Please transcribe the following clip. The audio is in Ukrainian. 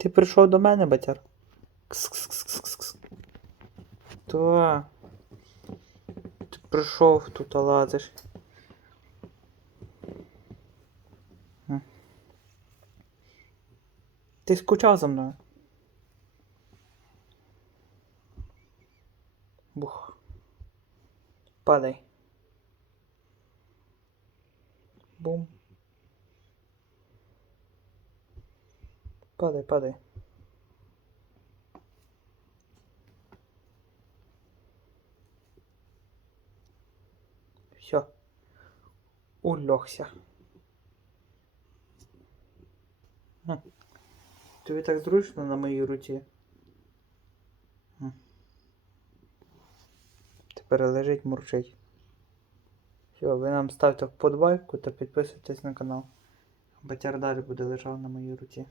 Ти прийшов до мене, батяр? Кс-кс-кс-кс-кс. То. Ти прийшов тут, а лазиш. Ти скучав за мною? Бух. Падай. Бум. Падай, падай. Все. Улегся. Хм. Тобі так зручно на моїй руці. Тепер лежить мурчить. Все, ви нам ставте вподобайку та підписуйтесь на канал. Батяр далі буде лежав на моїй руці.